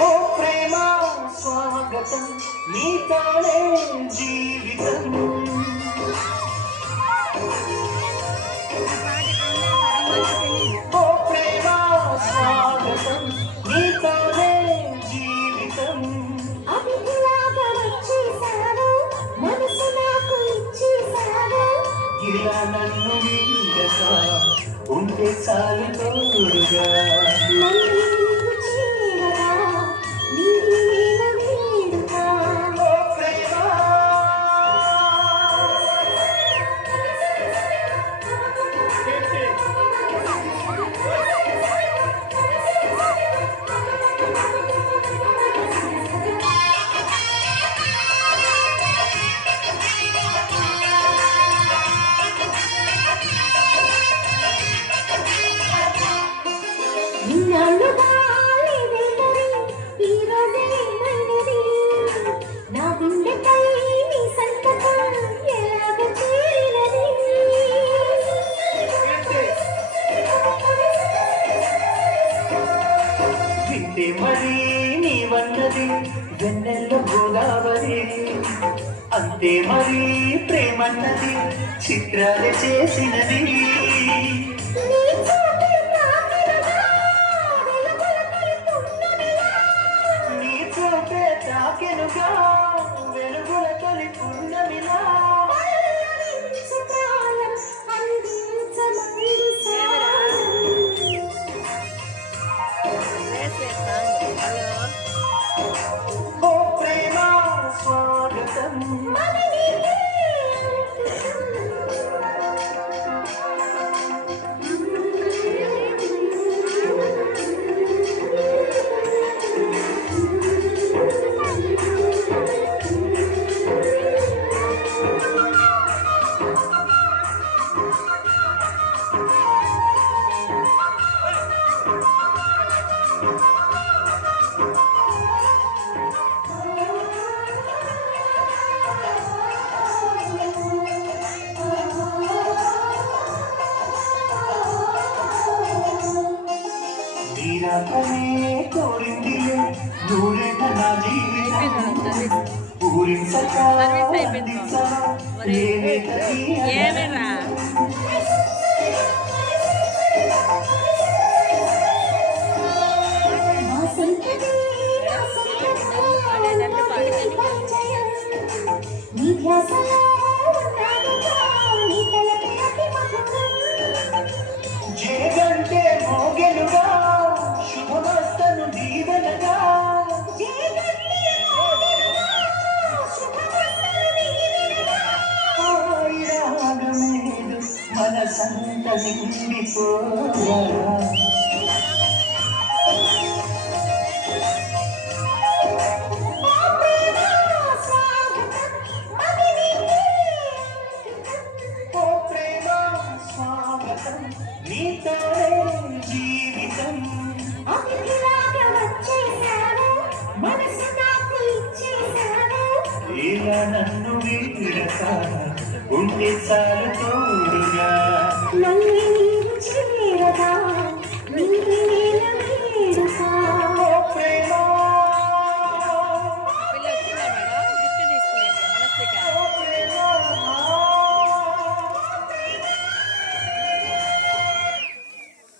ఓ ప్రేమ స్వాగతం నీతోనే జీవితం ఓ ప్రేమ స్వాగతం నీతోనే జీవితం ఇలా నన్ను వీడక ఉంటే చాలు తోడుగా మరి నీవన్నది వెన్నెల్లో గోదావరి అంతే మరి ప్రేమన్నది చిత్రాలు చేసినది నీ చూపే తాకెనుగా వెలుగుల తొలి పున్నమిలా ఓ ప్రేమ స్వాగతం నీరాకనే కోరిందిలే నూరేళ్ళ నా జీవితం పూరించక జేగంటే మోగెలుగా శుభమస్తను దీవెనగా రాగమేదు మనసంత నిండిపోరా నీతోనే జీవితం ఇలా నన్ను వీడక ఉంటే చాలు తోడుగా